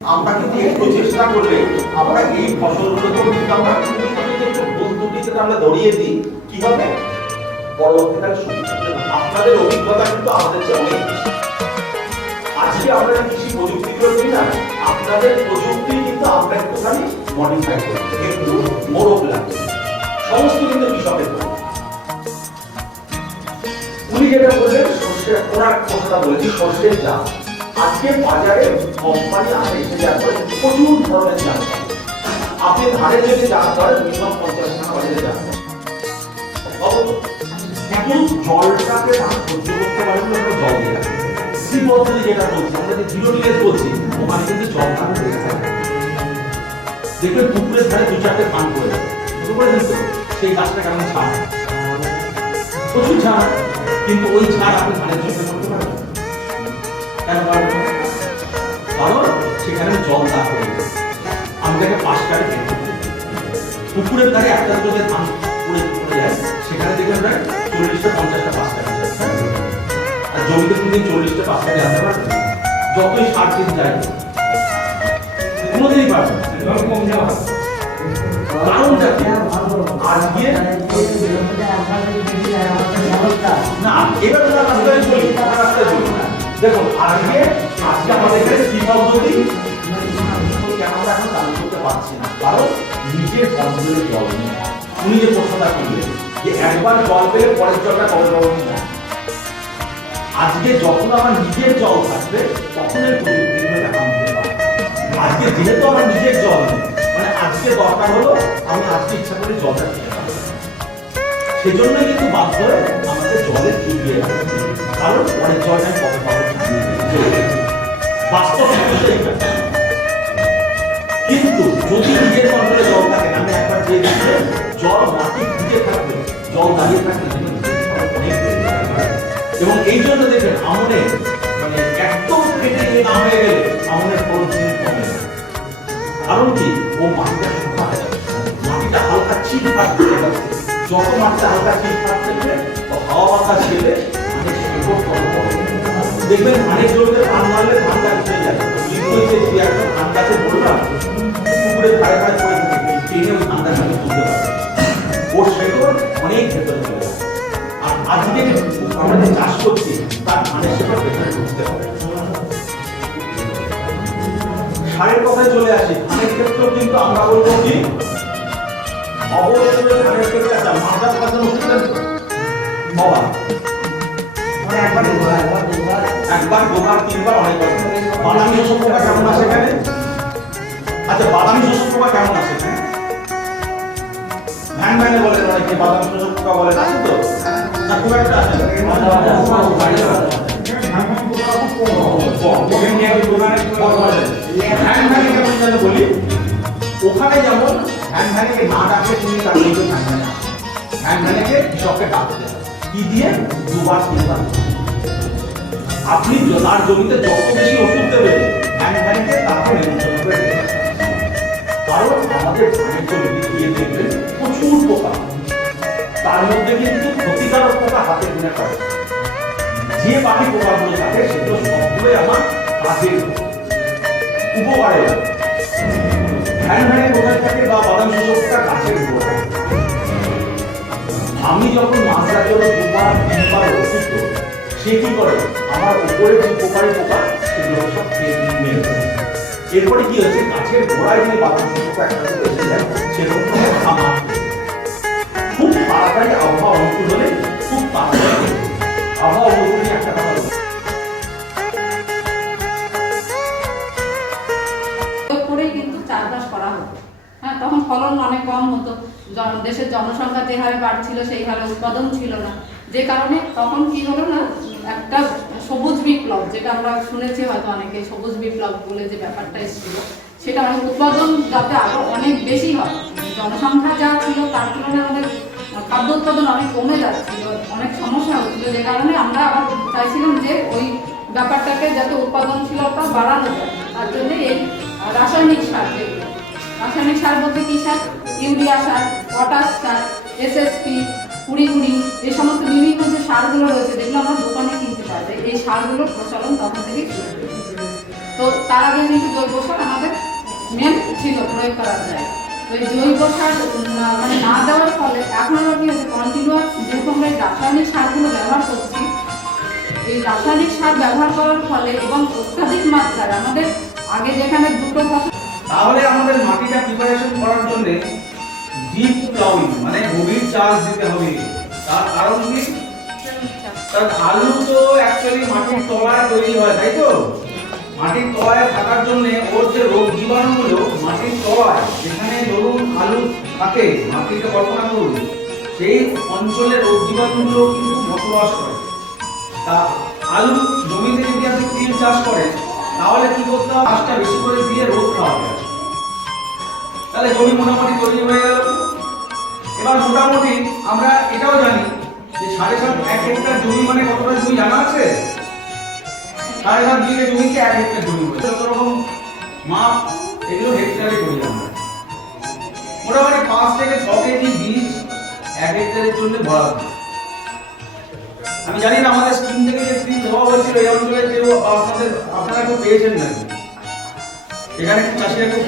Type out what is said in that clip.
আমরা কিন্তু একটু চেষ্টা করলে আমরা এই ফসলগুলোকে কিন্তু আমরা একটু বন্ধুটিতে আমরা ধরিয়ে দিই, কি হবে পরবর্তীকালে সুবিধা। আপনাদের অভিজ্ঞতা কিন্তু আমাদের চেয়ে অনেক বেশি। আজকে আমরা কৃষি প্রযুক্তিগুলো দিই না, আপনাদের প্রযুক্তি কিন্তু আমরা একটুখানি মডিফাই করি, একটু মোড়ক লাগে, সমস্ত কিন্তু কৃষকের। উনি যেটা বললেন সর্ষে, ওনার কথা বলেছি সর্ষের চাষ। আজকে বাজারে কোম্পানি আসে এসে যাওয়ার পরে প্রচুর ধরনের চাষ। আপনি ধানের যদি চাষ করেন মিনিমাম 50 টাকা বাজারে চাষ করেন, কিন্তু জলটাকে ধান সহ্য করতে পারেন না, জল দিয়ে রাখেন। সি পদ্ধতি যেটা বলছি, আমরা যে জিরো নিলেজ বলছি, ওখানে কিন্তু জল ধান দেখবেন পুকুরের ধারে দু চারটে ধান করে দেয়, সেই গাছটা কেমন ছাড়, প্রচুর ছাড়, কিন্তু ওই ছাড় আপনি ধানের জন্য করতে পারবেন কেন পারবেন? কারণ সেখানে জল দাগ হয়ে গেছে। আমাদেরকে 5 টাকা পুকুরের ধারে একটা যদি ধান পড়ে যায়, সেখানে দেখবেন প্রায় 40টা 50টা 5 টাকা, আর জমিতে যদি 40টা 5 টাকা আসতে পারবে, যতই সার দিন যায় কোনোদিনই পারবে কারণটা কি? আজকে না, এবার রাস্তায় বলি, রাস্তায় বলি না, দেখুন আজকে আমাদের এখানে কি পদ্ধতি কেন আমরা এখন চালু করতে পারছি না, কারণ নিজের কন্ট্রোলে জল নেই। উনি যে প্রশ্নটা করলেন যে একবার জল পেলে পরের জলটা কবে পাবো না, আজকে যখন আমার নিজের জল থাকবে তখন এই প্রযুক্তিগুলো দেখা দিতে পারবো। আজকে যেহেতু আমার নিজের জল নেই, মানে আজকে দরকার হলো আমি আজকে ইচ্ছা করে জলটা খেতে পারবো, সেজন্যই কিন্তু বাধ্য হয়ে আমাদের জলের চুবিয়ে রাখতে, কারণ পরের জলটা আমি কবে পাবো বাস্তব সমস্যা। কিন্তু যদি নিজের কন্ট্রোলে জল থাকে, আমি একবার যে দিচ্ছে জল মাটি ভিজে থাকবে, জল দাঁড়িয়ে থাকবে এবং এই জন্য দেখবেন আমনে মানে একদম কেটে গিয়ে না হয়ে গেলে আমনের প্রোটিন কমে যায়। কারণ কি? ও মাটিটা শুকায়, মাটিটা হালকা চিট ফাটতে যাচ্ছে, যত মাটিটা হালকা চিট ফাটতে যাবে হাওয়া বাতাস গেলে দেখবেন ধানের জমিতে ধান মারলে ধান গাছ উঠে যায়। ধান গাছে বললাম পুকুরের ধারে ধারে পড়ে থাকে, টেনে ওই ধান গাছ তুলতে পারে, ওর শেকড় অনেক ভেতরে চলে যায়। আর আজকে আমরা যে চাষ করছি তার ধানের শেকড় ভেতরে ঢুকতে হবে। সারের কথায় চলে আসি, ধানের ক্ষেত্রেও কিন্তু আমরা বলবো কি অবশ্যই ধানের ক্ষেত্রে একটা মাদার পাতানো বাবা একবার দুবার তিনবার অনেক বাদামি শস্য পোকা কেমন আসে এখানে? আচ্ছা বাদামি শস্য পোকা কেমন আসে এখানে? ভ্যান ভ্যানে বলে অনেকে বাদামি শস্য পোকা বলে, আছে তো না? খুব একটা আসে না, ভ্যান ভ্যানে কেমন যেন বলি, ওখানে যেমন ভ্যান ভ্যানেকে না ডাকে তুমি তার মধ্যে ভ্যান ভ্যানে আসে, ভ্যান ভ্যানেকে কৃষককে ডাকতে কি দিয়ে দুবার তিনবার। আপনি তার জমিতে যত বেশি ওষুধ দেবেন ভ্যান ভ্যানকে তাকে নিয়ন্ত্রণ করে, কারণ আমাদের ধানের জমিতে গিয়ে দেখবেন প্রচুর পোকা, তার মধ্যে কিন্তু ক্ষতিকারক পোকা হাতে গুনে করে, যে বাকি পোকাগুলো থাকে সেগুলো সবগুলোই আমার গাছের উপকারে লাগে। ভ্যান ভ্যানে কোথায় থাকে বা বাদাম শস্য পোকা গাছের উপকারে। আমি যখন মাছটার জন্য দুবার তিনবার ওষুধ করি, সে কি করে আমার উপরে যে পোকারি পোকা সেগুলো সব খেয়ে মেরে দেয়। এরপরে কি হচ্ছে, গাছের গোড়ায় যে বাদাম শস্য পোকা একসাথে এসে যায়, সেরকম খামার খুব তাড়াতাড়ি আবহাওয়া অনুকূল হলে খুব তাড়াতাড়ি আবহাওয়া অনুকূল একটা কথা করেই কিন্তু চাষবাস করা হতো। হ্যাঁ, তখন ফলন অনেক কম হতো, দেশের জনসংখ্যা যে হারে বাড়ছিল সেই হারে উৎপাদন ছিল না, যে কারণে তখন কি হলো না, একটা সবুজ বিপ্লব, যেটা আমরা শুনেছি হয়তো অনেকে, সবুজ বিপ্লব বলে যে ব্যাপারটা এসেছিল, সেটা অনেক উৎপাদন যাতে আরো অনেক বেশি হয়, জনসংখ্যা যা ছিল তার তুলনায় আমাদের খাদ্য উৎপাদন অনেক কমে যাচ্ছিল, অনেক সমস্যা হচ্ছিল, যে কারণে আমরা আবার চাইছিলাম যে ওই ব্যাপারটাকে যাতে উৎপাদনশীলতা বাড়ানো যায়, তার জন্য এই রাসায়নিক সার, যেগুলো রাসায়নিক সার বলতে কি সার, ইউরিয়া সার, পটাশ সার, এসএসপি, কুড়ি এই সমস্ত বিভিন্ন যে সারগুলো রয়েছে যেগুলো আমরা দোকানে কিনতে পাওয়া যায়, এই সারগুলোর প্রচলন তখন থেকেই শুরু হয়েছে। তো তার আগে কিন্তু জৈব সার আমাদের মেন ছিল প্রয়োগ করার জায়গা। তো এই জৈব সার মানে না দেওয়ার ফলে এখন আমরা কি হচ্ছে কন্টিনিউয়াস যেহেতু আমরা এই রাসায়নিক সারগুলো ব্যবহার করছি, এই রাসায়নিক সার ব্যবহার করার ফলে এবং অত্যাধিক মাত্রায় আমাদের আগে যেখানে দুটো ফসল, তাহলে আমাদের মাটিটা প্রিপারেশন করার জন্য ডিপ প্লাউইং মানে গভীর চাষ দিতে হবে। তার কারণ কি? কারণ আলু তো অ্যাকচুয়ালি মাটির তলায় তৈরি হয়, তাই তো? মাটির তলায় থাকার জন্য ওর যে রোগ জীবাণুগুলো মাটির তলায় যেখানে ধরুন আলু থাকে, মাটিতে কল্পনা করুন সেই অঞ্চলে রোগ জীবাণুগুলো কিন্তু বসবাস করে। তা আলু জমিতে যদি আপনি তিল চাষ করেন তাহলে কি করতে হবে? চাষটা বেশি করে দিয়ে রোদ খাওয়াতে হবে। তাহলে জমি মোটামুটি তৈরি হয়ে গেল। এবার মোটামুটি আমরা এটাও জানি যে 7.5 এক হেক্টর জমি মানে কতটা জমি জানা আছে? 7.5 বিঘে জমিতে 1 হেক্টর জমি বলে। যত রকম মাপ এগুলো হেক্টরে করি আমরা। মোটামুটি 5 থেকে 6 কেজি বীজ 1 হেক্টরের জন্য বরাদ্দ। আমি জানি না আমাদের স্কিম থেকে যে ফ্রি দেওয়া হয়েছিল এই অঞ্চলে কেউ আপনারা কেউ পেয়েছেন নাকি? এখানে চাষিরা কেউ